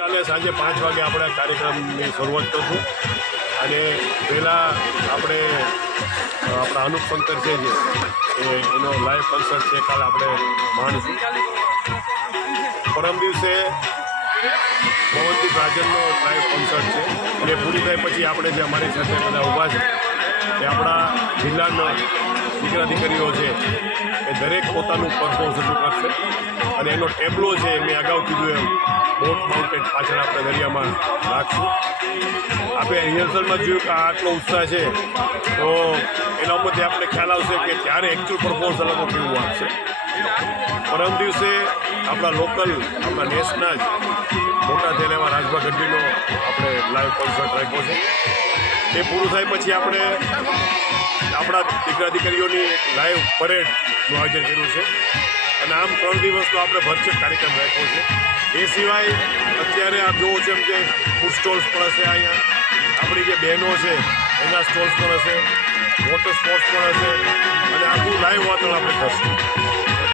કાલે સાંજે પાંચ વાગે આપણે કાર્યક્રમની શરૂઆત કરશું. અને પહેલાં આપણે આપણા અનુપ શંકર છે જે એનો લાઈવ કન્સર્ટ છે, કાલે આપણે માણીશું. પરમ દિવસે પવનદીપ રાજનનો લાઈવ કોન્સર્ટ છે. અને પૂરી થાય પછી આપણે જે અમારી સાથે બધા ઊભા છે, એ આપણા જિલ્લાના દીકરા દીકરીઓ છે, એ દરેક પોતાનું પરફોર્મન્સ રજૂ કરશે. અને એનો ટેબલો છે, મેં અગાઉ કીધું એમ બોટ પાછળ આપણે દરિયામાં રાખશું આપણે રિહર્સલમાં જોયું કે આટલો ઉત્સાહ છે. તો એના ઉપરથી આપણે ખ્યાલ આવશે કે ત્યારે એકચ્યુઅલ પરફોર્મન્સ અલગ કેવું આવશે. પરમ દિવસે આપણા લોકલ આપણા નેશના જ મોટા થયેલા રાજભા ગઢવીનો આપણે લાઈવ કોન્સર્ટ રાખ્યો છે. એ પૂરું થાય પછી આપણે આપણા દીકરા દીકરીઓની લાઈવ પરેડનું આયોજન કર્યું છે. અને આમ ત્રણ દિવસનો આપણે ભરચક કાર્યક્રમ રાખ્યો છે. એ સિવાય અત્યારે આપ જોવો છે એમ કે ફૂડ સ્ટોલ્સ પણ હશે અહીંયા. આપણી જે બહેનો છે, એના સ્ટોલ્સ પણ હશે વોટર સ્પોર્ટ્સ પણ હશે. અને આખું લાઈવ વાતાવરણ આપણે કરશું.